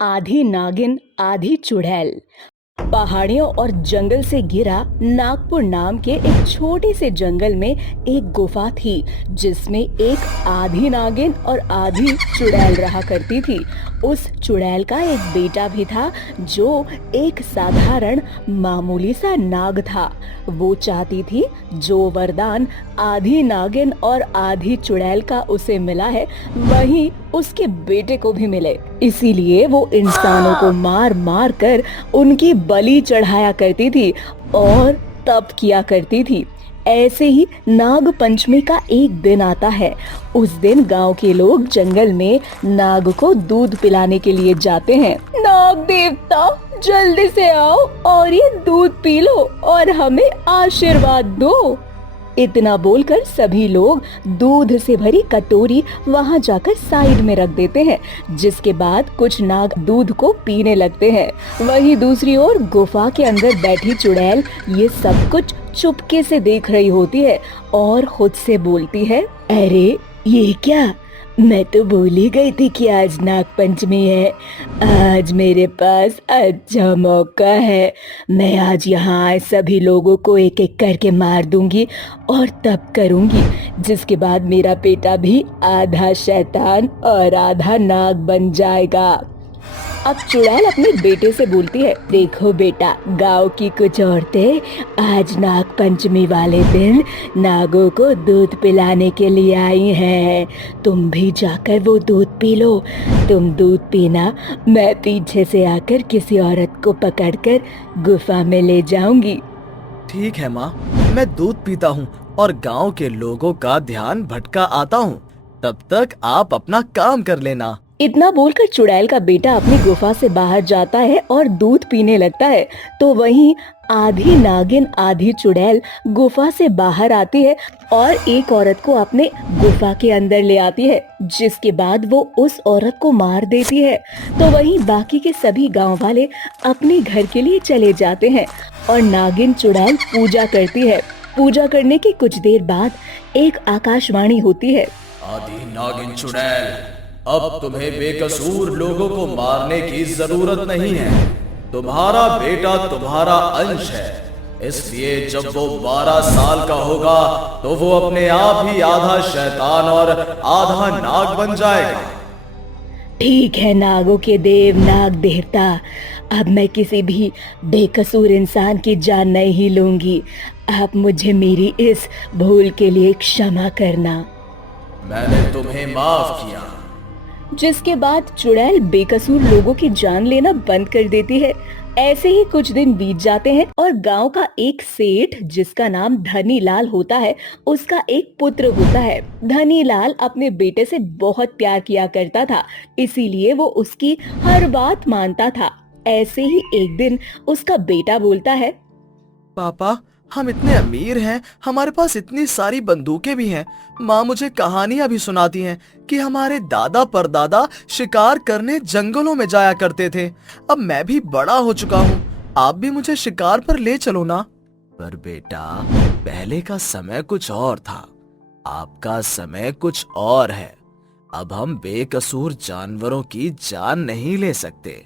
आधी नागिन आधी चुड़ैल। पहाड़ियों और जंगल से घिरा नागपुर नाम के एक छोटे से जंगल में एक गुफा थी जिसमें एक आधी नागिन और आधी चुड़ैल रहा करती थी। उस चुड़ैल का एक बेटा भी था जो एक साधारण मामूली सा नाग था। वो चाहती थी जो वरदान आधी नागिन और आधी चुड़ैल का उसे मिला है वही उसके बेटे को भी मिले। इसीलिए वो इंसानों को मार मार कर उनकी बलि चढ़ाया करती थी और तप किया करती थी। ऐसे ही नाग पंचमी का एक दिन आता है। उस दिन गांव के लोग जंगल में नाग को दूध पिलाने के लिए जाते हैं। नाग देवता जल्दी से आओ और ये दूध पी लो और हमें आशीर्वाद दो। इतना बोलकर सभी लोग दूध से भरी कटोरी वहां जाकर साइड में रख देते हैं, जिसके बाद कुछ नाग दूध को पीने लगते हैं। वहीं दूसरी ओर गुफा के अंदर बैठी चुड़ैल ये सब कुछ चुपके से देख रही होती है और खुद से बोलती है, अरे ये क्या, मैं तो भूल ही गई थी कि आज नाग पंचमी है। आज मेरे पास अच्छा मौका है। मैं आज यहाँ आए सभी लोगों को एक एक करके मार दूंगी और तब करूंगी, जिसके बाद मेरा बेटा भी आधा शैतान और आधा नाग बन जाएगा। अब चुड़ैल अपने बेटे से बोलती है, देखो बेटा, गांव की कुछ औरतें आज नाग पंचमी वाले दिन नागों को दूध पिलाने के लिए आई हैं। तुम भी जाकर वो दूध पी लो। तुम दूध पीना, मैं पीछे से आकर किसी औरत को पकड़कर गुफा में ले जाऊंगी। ठीक है माँ, मैं दूध पीता हूँ और गांव के लोगों का ध्यान भटका आता हूँ। तब तक आप अपना काम कर लेना। इतना बोलकर चुड़ैल का बेटा अपनी गुफा से बाहर जाता है और दूध पीने लगता है। तो वहीं आधी नागिन आधी चुड़ैल गुफा से बाहर आती है और एक औरत को अपने गुफा के अंदर ले आती है, जिसके बाद वो उस औरत को मार देती है। तो वहीं बाकी के सभी गांव वाले अपने घर के लिए चले जाते हैं और नागिन चुड़ैल पूजा करती है। पूजा करने की कुछ देर बाद एक आकाशवाणी होती है, आधी नागिन चुड़ैल, अब तुम्हें बेकसूर लोगों को मारने की जरूरत नहीं है। तुम्हारा बेटा तुम्हारा अंश है, इसलिए जब वो 12 साल का होगा तो वो अपने आप ही आधा शैतान और आधा नाग बन जाएगा। ठीक है नागों के देव नाग देवता, अब मैं किसी भी बेकसूर इंसान की जान नहीं लूंगी। आप मुझे मेरी इस भूल के लिए क्षमा करना। मैंने तुम्हें माफ किया। जिसके बाद चुड़ैल बेकसूर लोगों की जान लेना बंद कर देती है। ऐसे ही कुछ दिन बीत जाते हैं और गांव का एक सेठ जिसका नाम धनी लाल होता है, उसका एक पुत्र होता है। धनी लाल अपने बेटे से बहुत प्यार किया करता था, इसीलिए वो उसकी हर बात मानता था। ऐसे ही एक दिन उसका बेटा बोलता है, पापा, हम इतने अमीर हैं, हमारे पास इतनी सारी बंदूकें भी हैं। माँ मुझे कहानियां भी सुनाती हैं कि हमारे दादा परदादा शिकार करने जंगलों में जाया करते थे। अब मैं भी बड़ा हो चुका हूँ, आप भी मुझे शिकार पर ले चलो ना। पर बेटा, पहले का समय कुछ और था, आपका समय कुछ और है। अब हम बेकसूर जानवरों की जान नहीं ले सकते।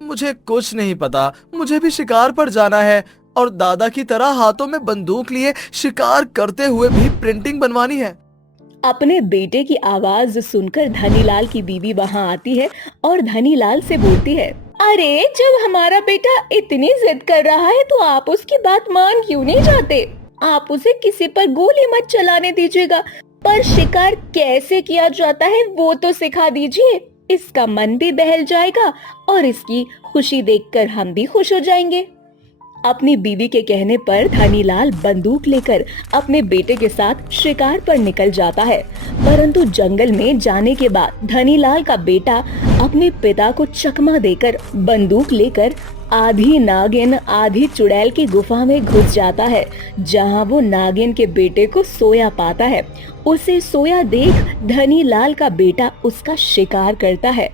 मुझे कुछ नहीं पता, मुझे भी शिकार पर जाना है और दादा की तरह हाथों में बंदूक लिए शिकार करते हुए भी प्रिंटिंग बनवानी है। अपने बेटे की आवाज सुनकर धनीलाल की बीवी वहाँ आती है और धनीलाल से बोलती है, अरे जब हमारा बेटा इतनी जिद कर रहा है तो आप उसकी बात मान क्यों नहीं जाते? आप उसे किसी पर गोली मत चलाने दीजिएगा, पर शिकार कैसे किया जाता है वो तो सिखा दीजिए। इसका मन भी बहल जाएगा और इसकी खुशी देखकर हम भी खुश हो जाएंगे। अपनी बीवी के कहने पर धनीलाल बंदूक लेकर अपने बेटे के साथ शिकार पर निकल जाता है। परंतु जंगल में जाने के बाद धनीलाल का बेटा अपने पिता को चकमा देकर बंदूक लेकर आधी नागिन आधी चुड़ैल की गुफा में घुस जाता है, जहां वो नागिन के बेटे को सोया पाता है। उसे सोया देख धनीलाल का बेटा उसका शिकार करता है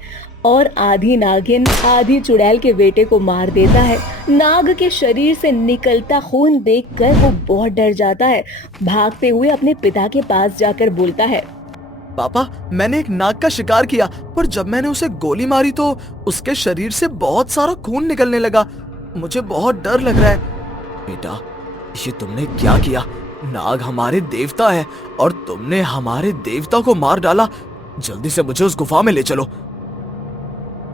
और आधी नागिन आधी चुड़ैल के बेटे को मार देता है। नाग के शरीर से निकलता खून देखकर वो बहुत डर जाता है। भागते हुए अपने पिता के पास जाकर बोलता है, पापा, मैंने एक नाग का शिकार किया, पर जब मैंने उसे गोली मारी तो उसके शरीर से बहुत सारा खून निकलने लगा। मुझे बहुत डर लग रहा है। बेटा, ये तुमने क्या किया? नाग हमारे देवता है और तुमने हमारे देवता को मार डाला। जल्दी से मुझे उस गुफा में ले चलो।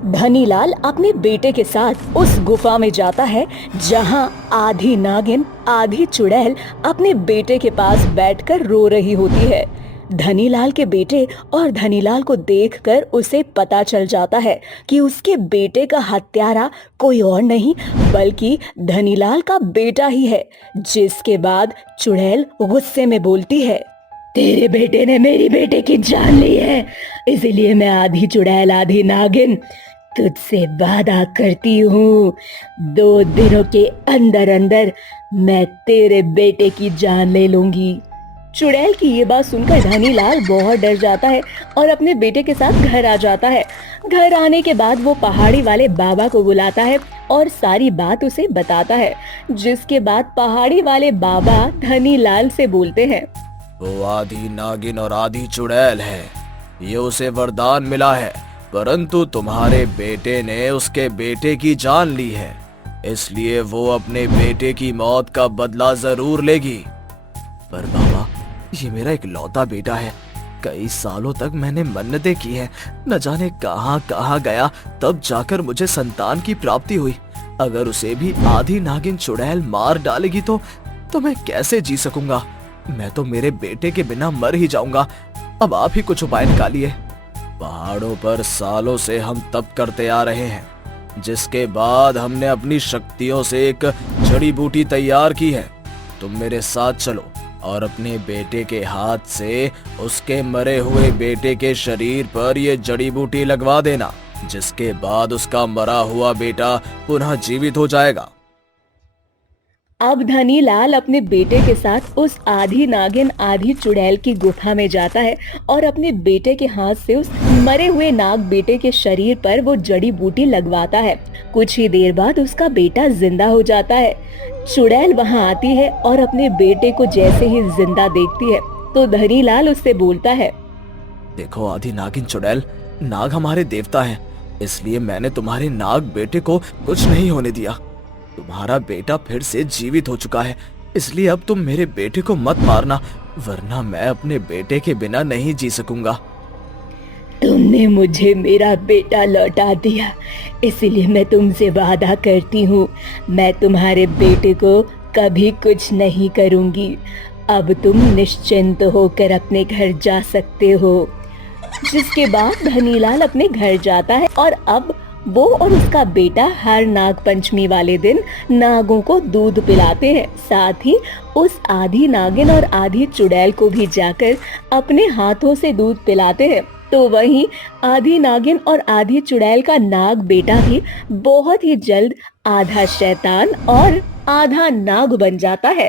धनीलाल अपने बेटे के साथ उस गुफा में जाता है जहां आधी नागिन आधी चुड़ैल अपने बेटे के पास बैठकर रो रही होती है। धनीलाल के बेटे और धनीलाल को देखकर उसे पता चल जाता है कि उसके बेटे का हत्यारा कोई और नहीं बल्कि धनीलाल का बेटा ही है। जिसके बाद चुड़ैल गुस्से में बोलती है, तेरे बेटे ने मेरी बेटे की जान ली है, इसीलिए मैं आधी चुड़ैल आधी नागिन तुझसे वादा करती हूँ, 2 दिनों के अंदर अंदर मैं तेरे बेटे की जान ले लूंगी। चुड़ैल की ये बात सुनकर धनीलाल बहुत डर जाता है और अपने बेटे के साथ घर आ जाता है। घर आने के बाद वो पहाड़ी वाले बाबा को बुलाता है और सारी बात उसे बताता है। जिसके बाद पहाड़ी वाले बाबा धनीलाल से बोलते हैं, वो आधी नागिन और आधी चुड़ैल है, ये उसे वरदान मिला है, परंतु तुम्हारे बेटे ने उसके बेटे की जान ली है, इसलिए वो अपने बेटे की मौत का बदला जरूर लेगी। पर बाबा, ये मेरा इकलौता बेटा है। कई सालों तक मैंने मन्नतें की हैं, न जाने कहां कहां गया, तब जाकर मुझे संतान की प्राप्ति हुई। अगर उसे भी आधी नागिन चुड़ैल मार डालेगी तो मैं कैसे जी सकूंगा? मैं तो मेरे बेटे के बिना मर ही जाऊंगा। अब आप ही कुछ उपाय निकालिए। पहाड़ों पर सालों से हम तप करते आ रहे हैं, जिसके बाद हमने अपनी शक्तियों से एक जड़ी बूटी तैयार की है। तुम मेरे साथ चलो और अपने बेटे के हाथ से उसके मरे हुए बेटे के शरीर पर ये जड़ी बूटी लगवा देना, जिसके बाद उसका मरा हुआ बेटा पुनः जीवित हो जाएगा। अब धनीलाल अपने बेटे के साथ उस आधी नागिन आधी चुड़ैल की गुफा में जाता है और अपने बेटे के हाथ से उस मरे हुए नाग बेटे के शरीर पर वो जड़ी बूटी लगवाता है। कुछ ही देर बाद उसका बेटा जिंदा हो जाता है। चुड़ैल वहां आती है और अपने बेटे को जैसे ही जिंदा देखती है तो धनीलाल उससे बोलता है, देखो आधी नागिन चुड़ैल, नाग हमारे देवता हैं, इसलिए मैंने तुम्हारे नाग बेटे को कुछ नहीं होने दिया। तुम्हारा बेटा फिर से जीवित हो चुका है, इसलिए अब तुम मेरे बेटे को मत मारना, वरना मैं अपने बेटे के बिना नहीं जी सकूंगा। तुमने मुझे मेरा बेटा लौटा दिया, इसलिए मैं तुमसे वादा करती हूँ, मैं तुम्हारे बेटे को कभी कुछ नहीं करूँगी। अब तुम निश्चिंत होकर अपने घर जा सकते हो। जिसके बाद धनीलाल अपने घर जाता है और अब वो और उसका बेटा हर नाग पंचमी वाले दिन नागों को दूध पिलाते हैं। साथ ही उस आधी नागिन और आधी चुड़ैल को भी जाकर अपने हाथों से दूध पिलाते हैं। तो वहीं आधी नागिन और आधी चुड़ैल का नाग बेटा भी बहुत ही जल्द आधा शैतान और आधा नाग बन जाता है।